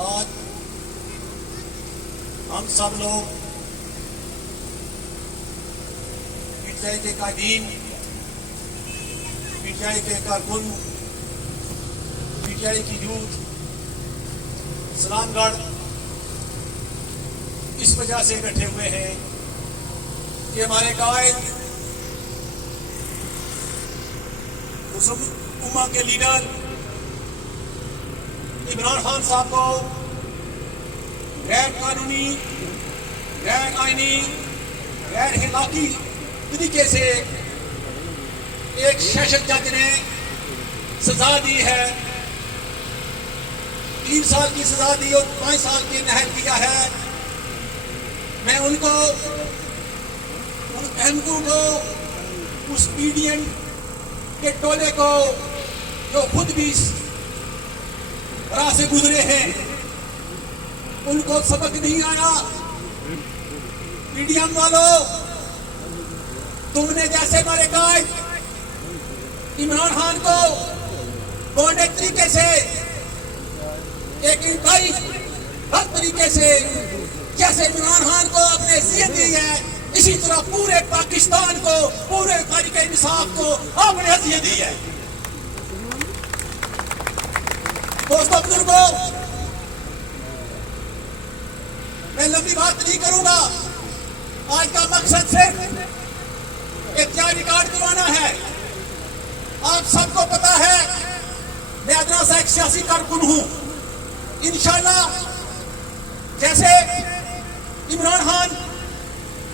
आज हम सब लोग पीटीआई के कायदीन, पीटीआई के कारकुन, पीटीआई की यूथ सलामगढ़ इस वजह से इकट्ठे हुए हैं कि हमारे कायद उम्मा के लीडर इमरान खान साहब को गैर कानूनी, गैर आईनी, गैर हिलाकी तरीके से एक सेशन जज ने सजा दी है। 3 साल की सजा दी और 5 साल की नहर किया है। मैं उनको, उन अहमकों को, उस पीडीएन के टोले को जो खुद भी राह से गुजरे हैं, उनको सबक नहीं आया। पीडीएम वालों, तुमने जैसे हमारे कायद इमरान खान को बॉन्ड तरीके से एक इंतहाई गलत तरीके से जैसे इमरान खान को अपने जियत दी है, इसी तरह पूरे पाकिस्तान को, पूरे तरीके इंसाफ को आपने हदियत दी है। दोस्तों बुजुर्गों, मैं लंबी बात नहीं करूंगा। आज का मकसद सिर्फ एक क्या रिकॉर्ड करवाना है। आप सबको पता है मैं अदना सा एक सियासी कारकुन हूं। इंशाल्लाह जैसे इमरान खान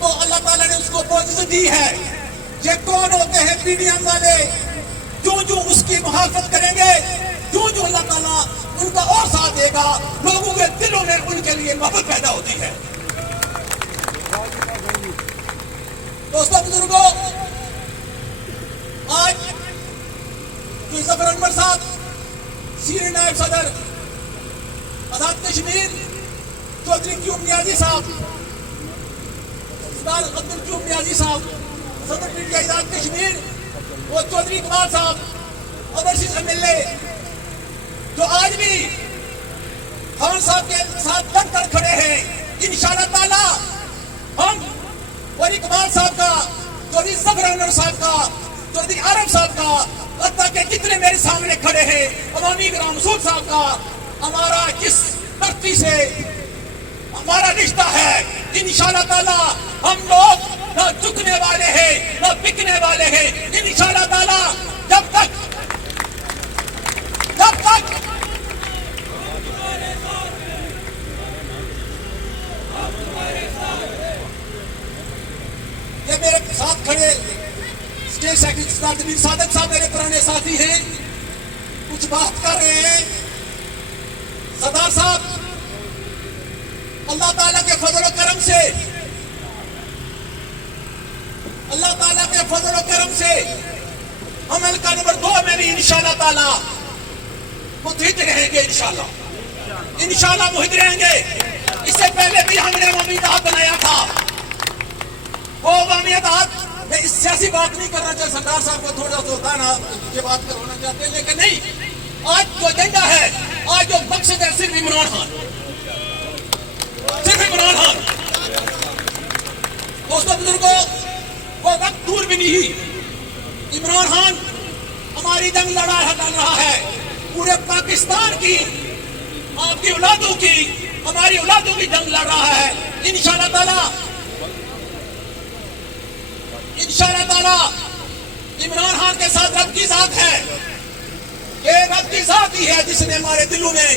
को अल्लाह ताला ने उसको पोजीशन दी है, ये कौन होते हैं पीडीएम वाले, जो जो उसकी मुहाफत करेंगे, जो जो अल्लाह ताला उनका और साथ देगा, लोगों के दिलों में उनके लिए मोहब्बत पैदा होती है। दोस्तों बुजुर्गों, आज जफर अनवर साहब सीनियर नायब सदर आजाद कश्मीर, चौधरी क्यूम नियाजी साहब, सरदार अब्दुल क्यूम नियाजी साहब सदर पीटीआई आजाद कश्मीर, और चौधरी इकबाल साहब ओवरसीज एमएलए, जो आज भी खान साहब के साथ डटकर खड़े हैं। इंशाअल्लाह ताला हम और इकबाल साहब का, चौधरी जफर अनवर साहब का, चौधरी आरफ साहब का, अल्लाह के जितने मेरे सामने खड़े हैं, अवामी ग्राम सूद साहब का, हमारा जिस धरती से हमारा रिश्ता है, इंशाअल्लाह ताला हम लोग न झुकने वाले हैं, न बिकने वाले हैं। इंशाअल्लाह ताला जब तक ये मेरे साथ खड़े स्टेट सेक्रेटरी सादक साहब मेरे पुराने साथी हैं, कुछ बात कर रहे हैं। सरदार साहब, अल्लाह ताला के फजल करम से, अल्लाह ताला के फजल करम से हम हल्का नंबर 2 में भी इंशाअल्लाह ताला मुतहिद रहेंगे। इंशाअल्लाह मुतहिद रहेंगे। इससे पहले भी हमने अमीदात बनाया था। वो अमीदात मैं इस सियासी बात नहीं करना चाहता, सरदार साहब को थोड़ा सा होता ना ये बात करवाना चाहते हैं, लेकिन नहीं, आज जो एजेंडा है, आज जो मकसद है, सिर्फ इमरान खान, सिर्फ इमरान खान। दोस्तों बुजुर्गों, वो वक्त दूर भी नहीं, इमरान खान हमारी जंग लड़ रहा है, पूरे पाकिस्तान की, आपकी औलादों की, हमारी औलादों की जंग लड़ रहा है। इंशाअल्लाह ताला इमरान खान के साथ रब की साथ है। ये रब की साथ ही है जिसने हमारे दिलों में,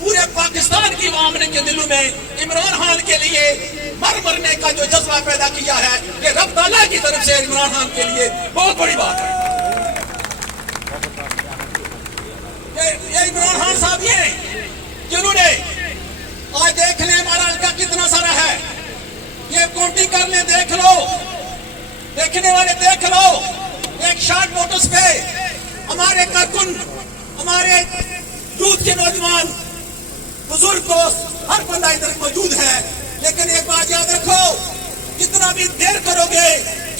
पूरे पाकिस्तान की आवाम के दिलों में इमरान खान के लिए मरने का जो जज्बा पैदा किया है, ये रब ताला की तरफ से इमरान खान के लिए बहुत बड़ी बात है। ये इमरान खान साहब ही हैं जिन्होंने, आज देख लें हमारा हल्का कितना सारा है, ये काउंटिंग कर लें, देख लो, देखने वाले देख लो, एक शॉर्ट नोटिस पे हमारे कारकुन, हमारे यूथ के नौजवान बुजुर्ग दोस्त हर बंदा इधर मौजूद है। लेकिन एक बात याद रखो, जितना भी देर करोगे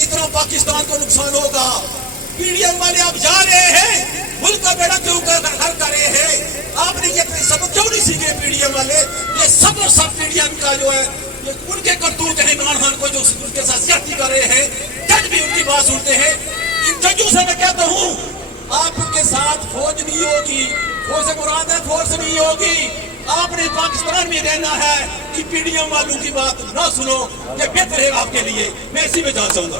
इतना पाकिस्तान को नुकसान होगा। पीडीएम वाले आप जा रहे हैं, मुल्क का बेड़ा क्यों कर रहे हैं? आपने ये सबक क्यों नहीं सीखे? पीडीएम वाले ये सब और सब पीडीएम का जो है ये उनके करतूत है। इमरान खान को जो उनके साथ ज्यादती कर रहे हैं, जज भी उनकी बात सुनते हैं। इन जजों से मैं कहता हूँ, आपके साथ फौज नहीं होगी, फौज से मुराद है फोर्स नहीं होगी। आपने पाकिस्तान में रहना है कि पीडीएम वालों की बात ना सुनो, ये बेहतर है आपके लिए। मैं इसी में जाना चाहूंगा।